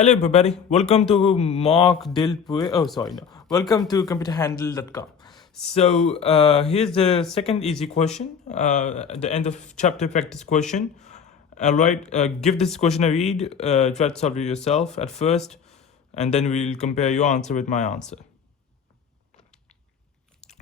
Hello everybody, welcome to welcome to computerhandle.com. So here's the second easy question, at the end of chapter practice question. Alright, give this question a read, try to solve it yourself at first, and then we'll compare your answer with my answer.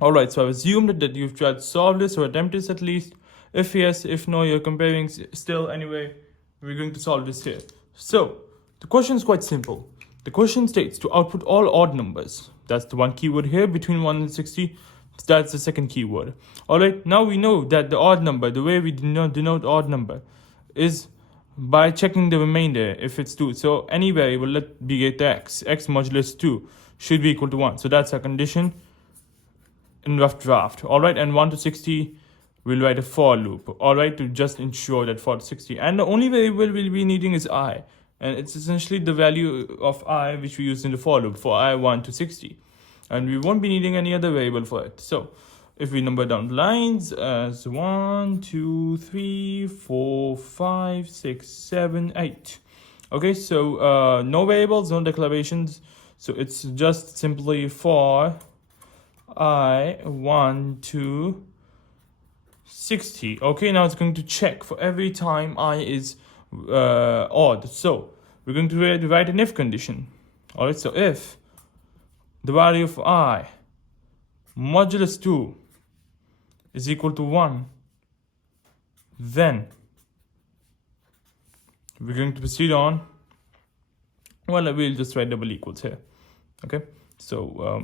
Alright, so I've assumed that you've tried to solve this or attempt this at least. If yes, if no, you're comparing still anyway, we're going to solve this here. So, the question is quite simple. The question states to output all odd numbers. That's the one keyword here, between 1 and 60. That's the second keyword. Alright, now we know that the odd number, the way we denote odd number, is by checking the remainder if it's 2. So any variable, let be it x modulus 2 should be equal to 1. So that's our condition in rough draft. Alright, and 1 to 60, we'll write a for loop. Alright, to just ensure that for 60. And the only variable we'll be needing is I. And it's essentially the value of I which we use in the for loop for I 1 to 60. And we won't be needing any other variable for it. So if we number down the lines as 1, 2, 3, 4, 5, 6, 7, 8. Okay, so no variables, no declarations. So it's just simply for I 1 to 60. Okay, now it's going to check for every time I is odd. So we're going to write an if condition. Alright, so if the value of I modulus 2 is equal to 1, then we're going to proceed on. Well, we'll just write double equals here. Okay, so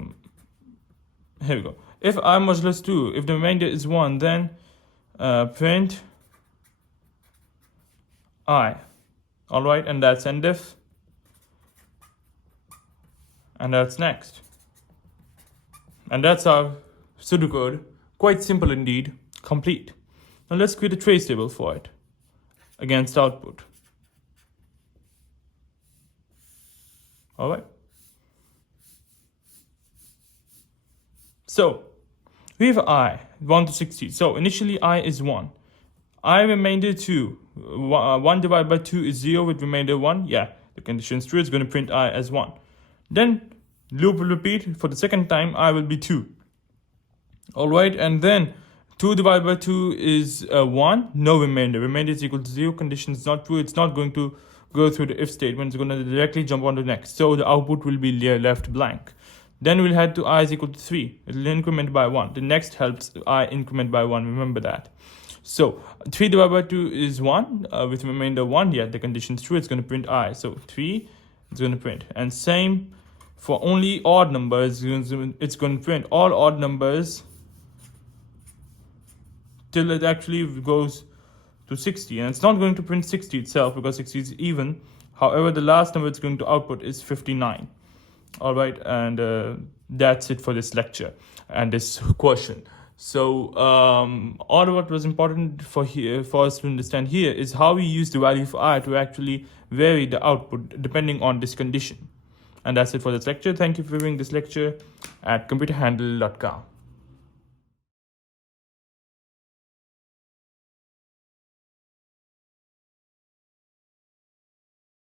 here we go. If I modulus 2, if the remainder is 1, then print I. Alright, and that's end if. And that's next. And that's our pseudocode. Quite simple indeed. Complete. Now let's create a trace table for it against output. Alright. So we have I 1 to 60. So initially I is 1. I remainder 2. 1 divided by 2 is 0 with remainder 1. Yeah, the condition is true. It's going to print I as 1. Then loop will repeat. For the second time, I will be 2. Alright, and then 2 divided by 2 is 1. No remainder. Remainder is equal to 0. Condition is not true. It's not going to go through the if statement. It's going to directly jump on to the next. So the output will be left blank. Then we'll head to I is equal to 3. It will increment by 1. The next helps I increment by 1. Remember that. So 3 divided by 2 is 1 with remainder 1. Yeah, the condition is true. It's going to print I. So 3 is going to print. And same for only odd numbers. It's going to print all odd numbers till it actually goes to 60. And it's not going to print 60 itself because 60 is even. However, the last number it's going to output is 59. All right, and that's it for this lecture and this question. So all what was important for us to understand here is how we use the value for I to actually vary the output depending on this condition. And that's it for this lecture. Thank you for viewing this lecture at computerhandle.com.